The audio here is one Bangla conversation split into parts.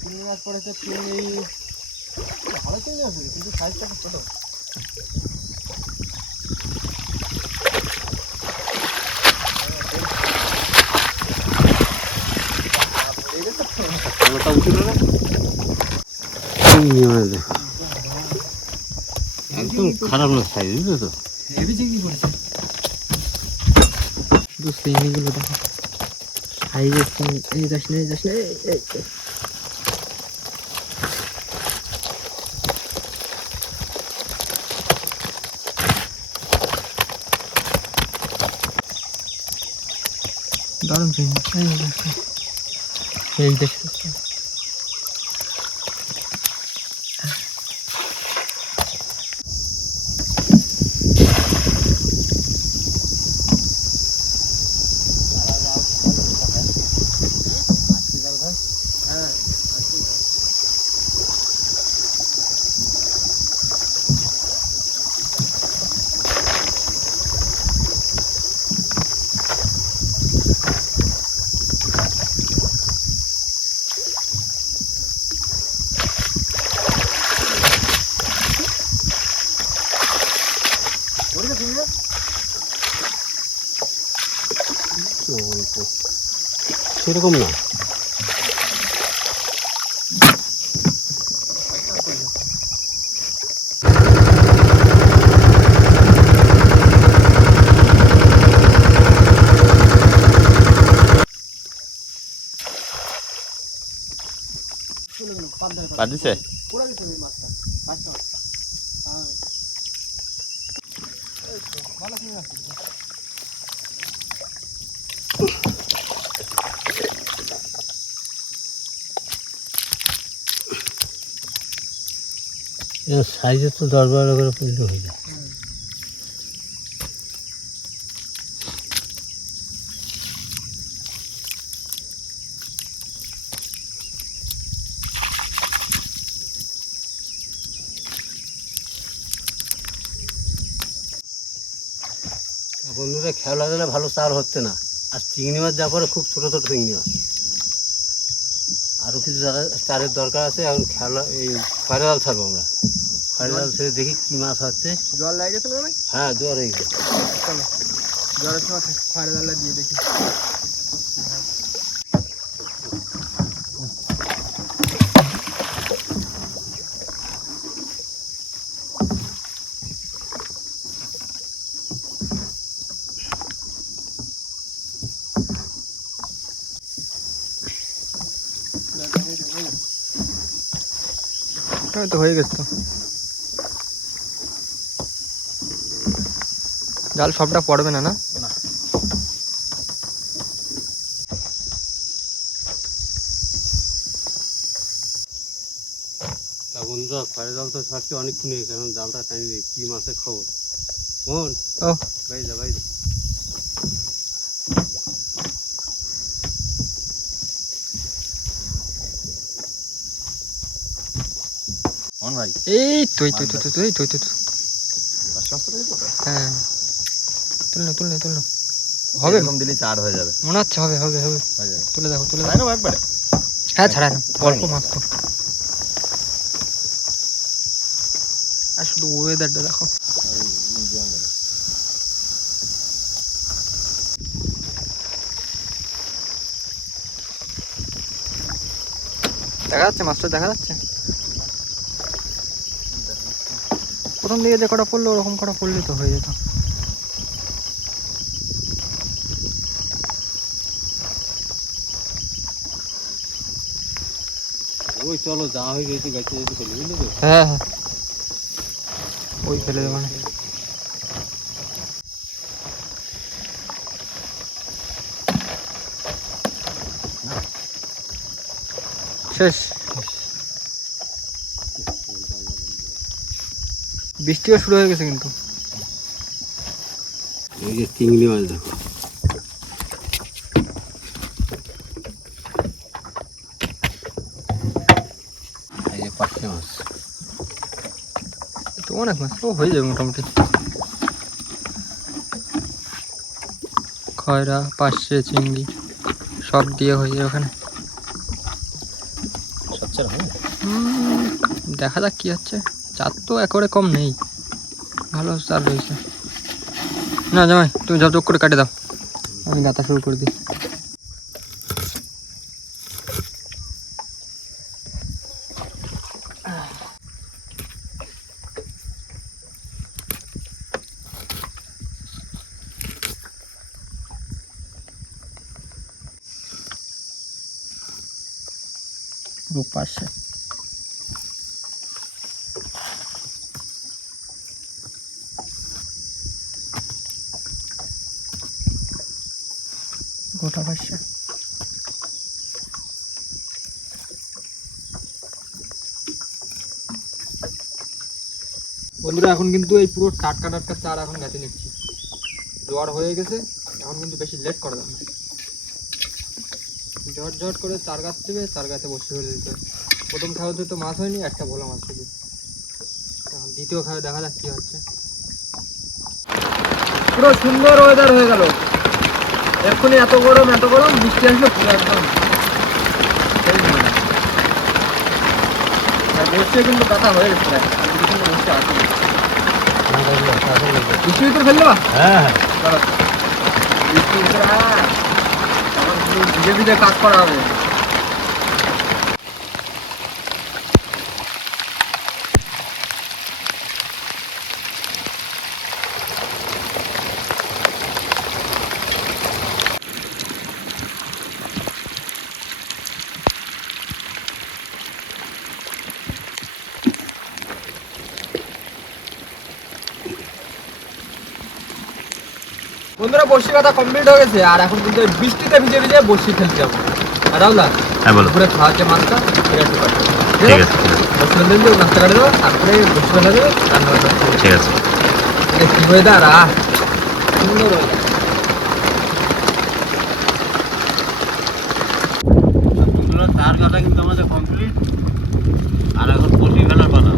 চিংড়ি মাছ পড়েছে, চিংড়ি ভালো চিংড়ি আছে কিন্তু সাইজটা খুব ছোট। একদম খারাপ না সাইজ, বুঝলো তো? হেভি চিংড়ি পড়েছে। শুধু চিংড়িগুলো দেখো, সাইজের চিংড়ি। এই যাস না, এই যাস না, এই দারুণ চিংড়ি। এই দেখ, সেরকম না। বাদ দিছে? পুরা দিতে হবে মাছটা, মাছটা ভালো চিংড়ি মাছ। সাইজে তো 10-12 করে পড়লে হয়ে যায়। বন্ধুরা, খেলা দিলে ভালো চার হচ্ছে না। আর চিংড়ি মাছ যাওয়ার পরে খুব ছোটো ছোটো চিংড়ি মাছ। আরও কিছু চারের দরকার আছে। এখন খেলা এই খয়রা জাল ছাড়বো আমরা। খয়রা জাল ছেড়ে দেখি কী মাছ হচ্ছে। জল লাগে গেছিল ভাই? হ্যাঁ, জোয়ার হয়ে গেছে। চলো জলের সময় খয়রা জালটা দিয়ে দেখি। তো হয়ে গেছে। তো জাল সবটা পড়বে না, না? বন্ধুরা, খয়রা জাল তো ছাড়ছি অনেকক্ষণ, কারণ জালটা টানি দিই। কী মাছের খবর মন? ও বাইদা বাইদা। এই তুই তুই তুই তুই তুই তুই হ্যাঁ, তুললে হবে। এরকম দিলে 4 হয়ে যাবে মনে হচ্ছে হবে হবে হবে। তুলে দেখো, তুলে তাই দেখো। না একবারে? হ্যাঁ, ছাড়াই না, অল্প মাছ তো। আর শুধু ওয়েদারটা দেখো। দেখা যাচ্ছে মাছটা, দেখা যাচ্ছে। প্রথম দিকে যে কটা পড়লো ওরকম কটা পড়লে তো হয়ে যেত। ওই চলো, যা হয়ে গেছে গাইতে যেতে ফেলে, বুঝলি তো? হ্যাঁ হ্যাঁ, ওই ফেলে দেবো না। শেষ। বৃষ্টিও শুরু হয়ে গেছে কিন্তু। এই যে চিংড়ি মাছ দেখো। এই যে পার্শে মাছ। তো অনেক মাছ তো হয়ে যাবে মোটামুটি। খয়রা, পার্শে, চিংড়ি সব দিয়ে হয়ে যায় ওখানে। সচ্চার হয় দেখা যাক কি হচ্ছে। চার তো একেবারে কম নেই, ভালো চার রয়েছে। না জামাই তুমি ঝপঝপ করে কাটে দাও, আমি গাঁথা শুরু করে দিই। পাশে গোটা পাশে। বন্ধুরা এখন কিন্তু এই পুরো টাটকা টাটকা চার এখন গাছে নিচ্ছি, জোয়ার হয়ে গেছে, এখন কিন্তু বেশি লেট করা যাবে না। ঝট ঝট করে চার গাছ দেবে, চার গাছে বসে ফেলে দিতে হবে। প্রথম খাওয়াতে তো মাছ হয়নি, একটা ভোলা মাছ শুধু। এখন দ্বিতীয় খাওয়া দেখা যাক কি হচ্ছে। পুরো সুন্দর ওয়েদার হয়ে গেল, এক্ষুনি এত গরম বৃষ্টি আসলে পুরো একদম বসে কিন্তু কথা হয়ে গেছে। বৃষ্টির ভিতরে ফেললো, হ্যাঁ চলো বৃষ্টির ভিতরে ভিজে ভিজে কাজ করা হবে। বন্ধুরা বড়শি কাটা কমপ্লিট হয়ে গেছে, আর এখন কিন্তু বৃষ্টিতে ভিজে ভিজে বড়শি খেলতে যাবো। আর রাহুল উপরে খাওয়া যে মাছটা একটু কাটবো, ঠিক আছে? বড়শি ফেলতে দেবো, মাছটা কাটে দেবো, তারপরে বড়শি ফেলা দেবে, রান্না বান্না, ঠিক আছে? কি ওয়েদার, সুন্দর ওয়েদার। তার কাটা কিন্তু আমাদের কমপ্লিট, আর এখন বসি ফেলার পালা।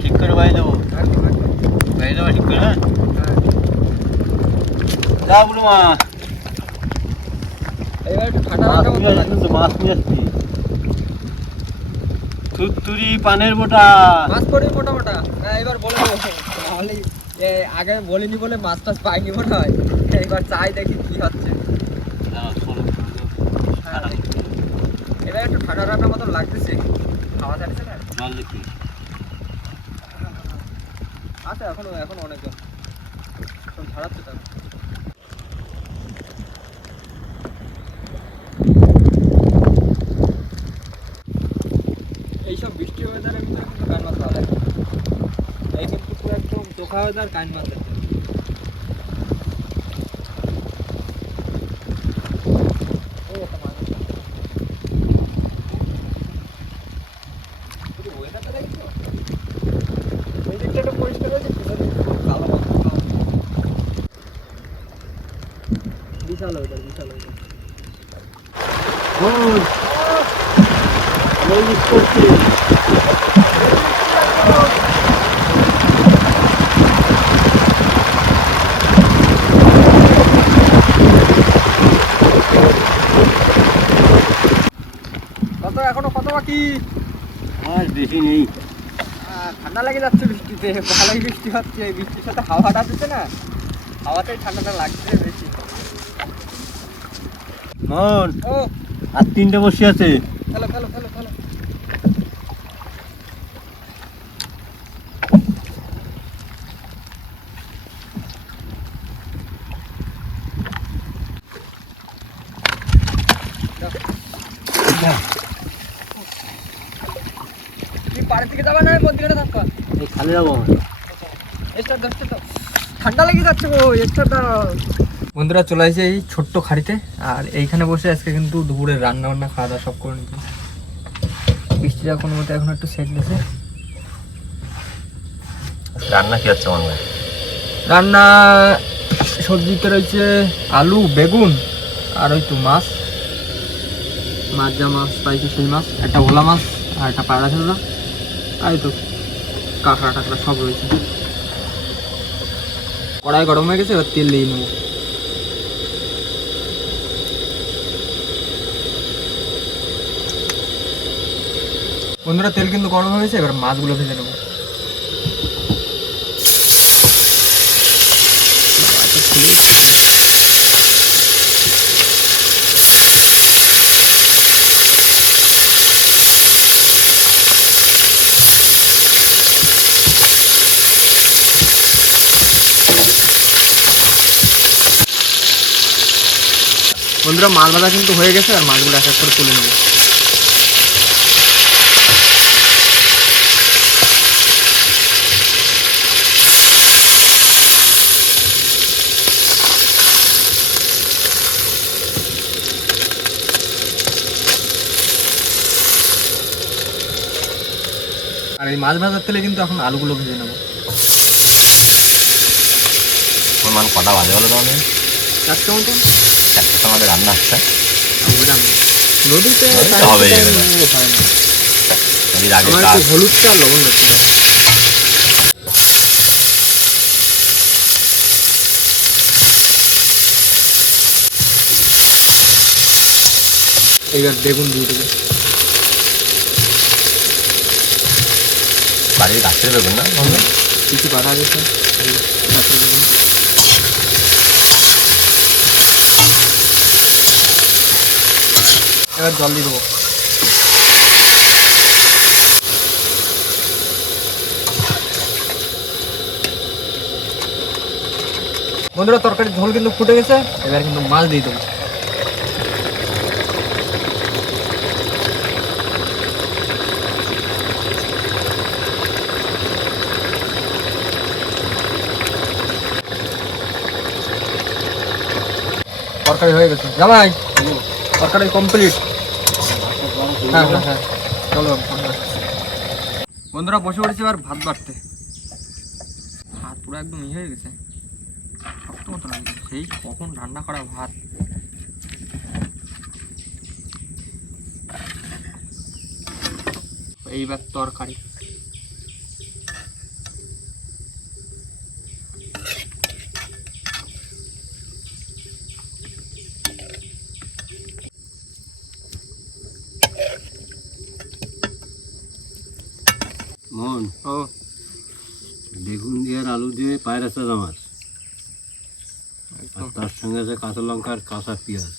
ঠিক করে বাইরে দেবো, বাইরে দেবো ঠিক করে। হ্যাঁ যা বলু মা, এবার একটু ঠান্ডা ঠান্ডা মতো লাগছে। মাছ নিয়ে আসছি, থুতথুরি পানের বোটা মাছ পড়ি মোটা মোটা। না এবার বলে দেবো, নাহলে আগে বলিনি বলে মাছ টাছ পাইনি মনে হয়। এবার চাই দেখি কি হচ্ছে। এবার একটু ঠান্ডা ঠান্ডা মতো লাগতেছে, খাওয়া যাচ্ছে না। জল দেখি আচ্ছা এখন অনেক জল ছাড়াচ্ছে তো। এইসব বৃষ্টি ওয়েদারের ভিতরে কিন্তু কান মাছ ভালো লাগে। এই কিন্তু পুরো একদম চোখা ওয়েদার, কান মাছ আছে। ওয়েদারটা দেখছো, ওই দিকটা একটু পরিষ্কার হয়েছে, কালো মাছ বিশাল ওয়েদার, বিশাল ওয়েদার। এখনো কত বাকি? আর বেশি নেই। ঠান্ডা লেগে যাচ্ছে বৃষ্টিতে, ভালোই বৃষ্টি হচ্ছে, বৃষ্টির সাথে হাওয়াটা দিচ্ছে না, হাওয়াতেই ঠান্ডাটা লাগছে বেশি। মন ও আর তিনটে বসে আছে, ফেলো ফেলো ফেলো ফেলো। তুমি পাড়ের দিকে যাবে না মন্দিরে থাকবা? এই খালি যাবো ঠান্ডা লেগে যাচ্ছে গো, এক্সট্রাটা। বন্ধুরা চলে আসছে এই ছোট্ট খাড়িতে, আর এইখানে বসে আজকে কিন্তু দুপুরে রান্না বান্না খাওয়া দাওয়া সব করে নিচ্ছি। বৃষ্টিটা কোনো মতো এখন একটু সেট দিয়েছে। রান্না কি হচ্ছে মনে হয়? রান্না সবজিতে রয়েছে আলু, বেগুন, আর ওই তো মাছ, যা মাছ পাইছে সেই মাছ, একটা ভোলা মাছ, আর একটা পায়রা ছেড়া, আর তো কাঁকড়া টাকড়া সব রয়েছে। কড়াই গরম হয়ে গেছে, এবার তেল দিয়ে নেবো। বন্ধুরা তেল কিন্তু গরম হয়েছে, এবার মাছগুলো ভেজে নেবো। বন্ধুরা মাছ ভাজা কিন্তু হয়ে গেছে, আর মাছগুলো এক এক করে তুলে নেবো। আর এই মাছ ভাজার তেলে কিন্তু এখন আলুগুলো ভেজে নেবো। মান কটা বাজে বলো তাহলে? 4টা মতো। 4টার আমাদের রান্না আসছে। নদীতে হবে আগে হলুদটা আর লবণ দিতে হবে। এইবার বেগুন দিয়ে দেবে। বাড়ির গাছের বেগুন না? কিছু বাড়া গেছে। এবার জল দিয়ে দেবো। বন্ধুরা তরকারির ঝোল কিন্তু ফুটে গেছে, এবার কিন্তু মাছ দিয়ে দেবো। তরকারি হয়ে গেছে জামাই, তরকারি কমপ্লিট। হ্যাঁ হ্যাঁ হ্যাঁ চলো বন্ধুরা বসে পড়েছি এবার ভাত বাড়তে। ভাত পুরো একদম ইয়ে হয়ে গেছে, শক্ত মতো লাগছে, সেই কখন ঠান্ডা করা ভাত। এইবার তরকারি। মোহন, ও বেগুন দিয়ে আর আলু দিয়ে পায়ের রাস্তা মাছ, আর তার সঙ্গে আছে কাঁচা লঙ্কা আর কাঁচা পেঁয়াজ।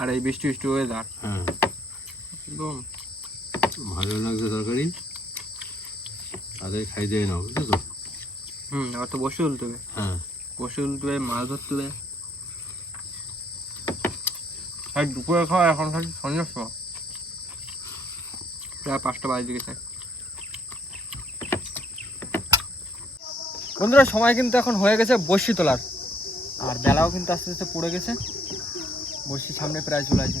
আর এই বৃষ্টি বৃষ্টি ওয়েদার, হ্যাঁ একদম ভালো লাগছে তরকারি। তাদের খাই দিয়ে নাও, বুঝছো? আবার তো বসে তুলতে হবে। হ্যাঁ বসে তুলতে হবে, মাছ ধরতে হবে। আর দুপুরে খাওয়া এখন খালি সন্ধ্যার সময়, প্রায় 5টা বাজে গেছে। বন্ধুরা সময় কিন্তু এখন হয়ে গেছে বড়শি তোলার, আর বেলাও কিন্তু আস্তে আস্তে পড়ে গেছে। বড়শি সামনে প্রায় চলে আসে,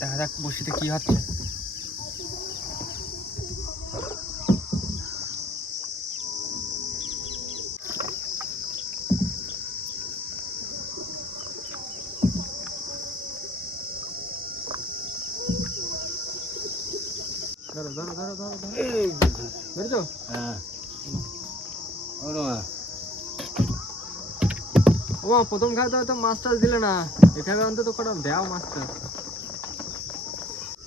দেখা যাক বড়শিতে কি হচ্ছে। ধরো ধরো ধরো ধরো ধরেছো? হ্যাঁ ও প্রথম খাওয়া তো মাছ টাছ দিলে না, এখানে অন্তত কটা দেও মাছটা।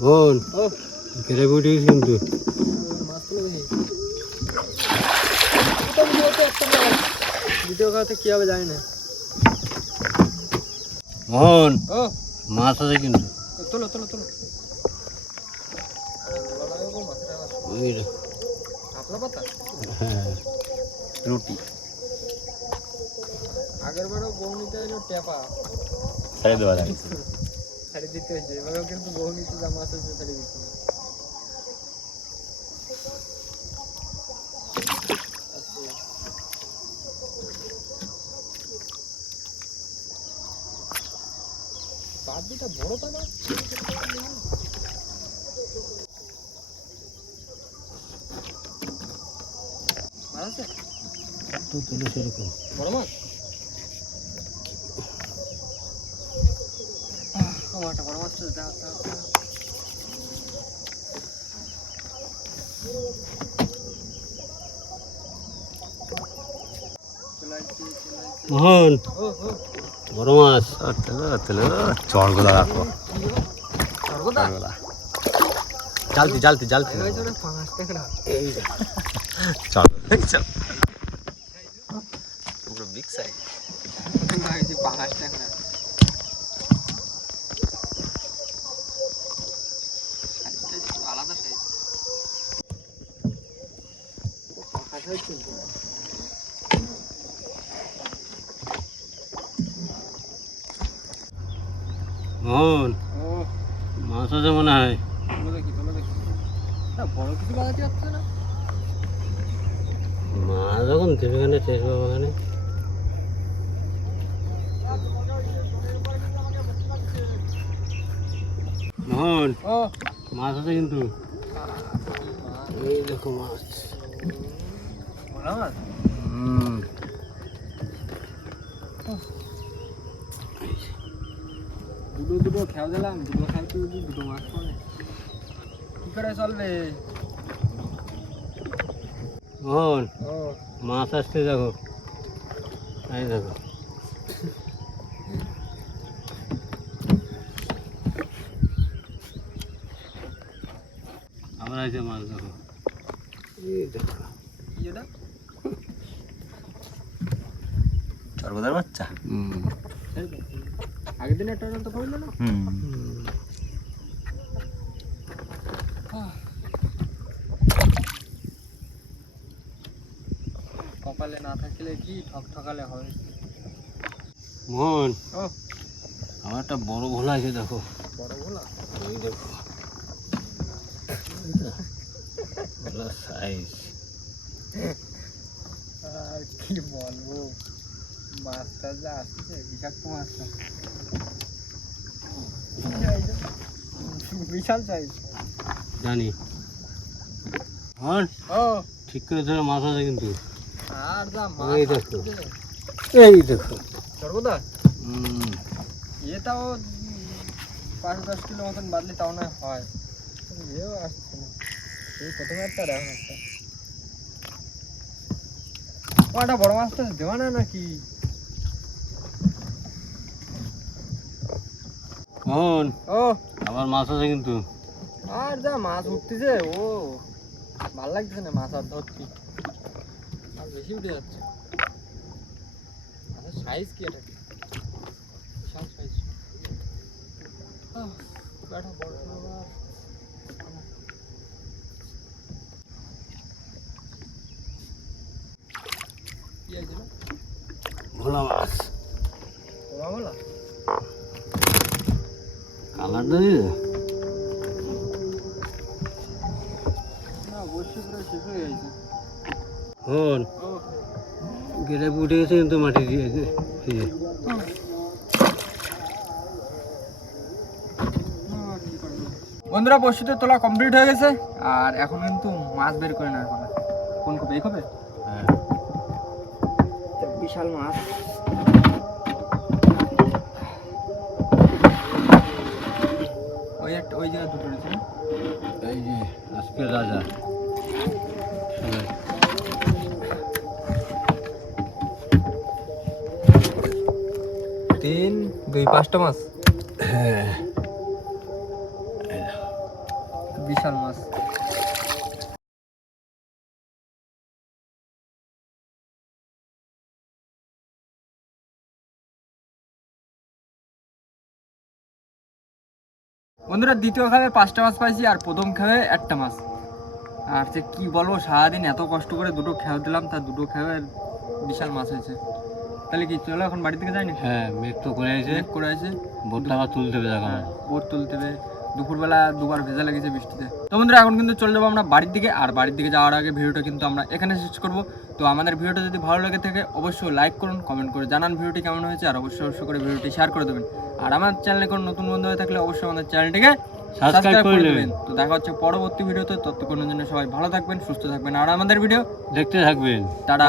বোন ও কেটে ফুটে কিন্তু মাছ তুলে দেখি, দ্বিতীয় খাওয়াতে কি হবে জানি না। মোহন, ও মাছ আছে কিন্তু। তোলো তোলো তোলো। হ্যাঁ রুটি আগের বারও বৌনিতে এলো টেপা ছেড়ে দেওয়া যায়, ছাড়ি দিতে হয়েছে, এবারেও কিন্তু বৌনিতে যা মাছ আছে ছাড়ি দিতে হবে। বাদবিটা বড় পানা আছে তো তুলো সেরকম বড় মাছ। আমারটা বড় মাছ দাও দাও দাও। মোহন ও ও বড় মাছ চড়গোদা রাখো জালতি জালতি জালতি এই চল চল পুরো বিগ সাইজ আলাদা সাইজ মোহন মাছ আছে মনে হয় বড় কিছু বাজাতে যাচ্ছে না মাছ যখন দেবে শেষ বাগানে মোহন ও মাছ আছে কিন্তু এই দেখো মাছ বড় মাছ দুটো খেয়াল দিলাম দুটো খাইতে দুটো মাছ পড়ে কি করে চলবে মোহন মাছ আসতে দেখো এই দেখো আবার আছে মাছ দেখো এই দেখো কি এটা চড়গোদার বাচ্চা আগের দিন একটা তো পড়লো না কপালে না থাকলে কি ঠকঠকালে হয় মোহন ও আমার একটা বড় ভোলা আছে দেখো বড় ভোলা এই দেখো ভোলা সাইজ আর কি বলবো মাছটা যা আসছে বিষাক্ত মাছটা বিশাল সাইজ জানি হন ও ঠিক করে ধরে মাছ আছে কিন্তু আর যা এই মাছ দেখো এই দেখো সর্বদা এটাও 5-10 কিলো মতন বাদলে তাও না হয় এও আসছে না এই প্রথমে একটা দেখুন একটা ওটা বড় মাছটা দেওয়া না নাকি হন ও আবার মাছ আছে কিন্তু আর যা মাছ উঠতেছে ও ভাল লাগতেছে না মাছ আর ধরতে আর বেশি উঠে যাচ্ছে মাছের সাইজ কি এটা বিশাল সাইজ ব্যাটা বড় মাছ কি আছে না ভোলা মাছ ওরা বলা কালারটা দিয়ে না বসে পুরো শেষ হয়ে গেছে হন ও গেটে উঠে গেছে কিন্তু মাটি দিয়ে বন্ধুরা বসিতে তোলা কমপ্লিট হয়ে গেছে আর এখন কিন্তু মাছ বের করে নেওয়ার কথা কোন কবে এই কবে হ্যাঁ বিশাল মাছ ওই একটা ওই জায়গায় দুটো রয়েছে না? এই যে আজকে রাজা 3-2-5টা মাছ হ্যাঁ বিশাল মাছ বন্ধুরা দ্বিতীয় খাবে 5টা মাছ পাইছি আর প্রথম খাবে একটা মাছ আর সে কি বলবো সারাদিন এত কষ্ট করে দুটো খেয়ে দিলাম তার দুটো খেয়ে বিশাল মাছ হয়েছে তাহলে কি চলো এখন বাড়ি থেকে যাই না হ্যাঁ মেঘ তো করে আছে চেক করে আছে বোটটা আবার তুলতে হবে এখন বোট তুলতে হবে দুপুরবেলা দুবার ভেজা লেগেছে বৃষ্টিতে তো বন্ধুরা এখন কিন্তু চলে যাবো আমরা বাড়ির দিকে আর বাড়ির দিকে যাওয়ার আগে ভিডিওটা কিন্তু আমরা এখানে শেষ করবো তো আমাদের ভিডিওটা যদি ভালো লেগে থাকে অবশ্যই লাইক করুন কমেন্ট করে জানান ভিডিওটি কেমন হয়েছে আর অবশ্যই করে ভিডিওটি শেয়ার করে দেবেন আর আমার চ্যানেলে কোনো নতুন বন্ধু হয়ে থাকলে অবশ্যই আমাদের চ্যানেলটিকে সাবস্ক্রাইব করে দেবেন তো দেখা হচ্ছে পরবর্তী ভিডিওতে ততক্ষণের জন্য সবাই ভালো থাকবেন সুস্থ থাকবেন আর আমাদের ভিডিও দেখতে থাকবেন টাটা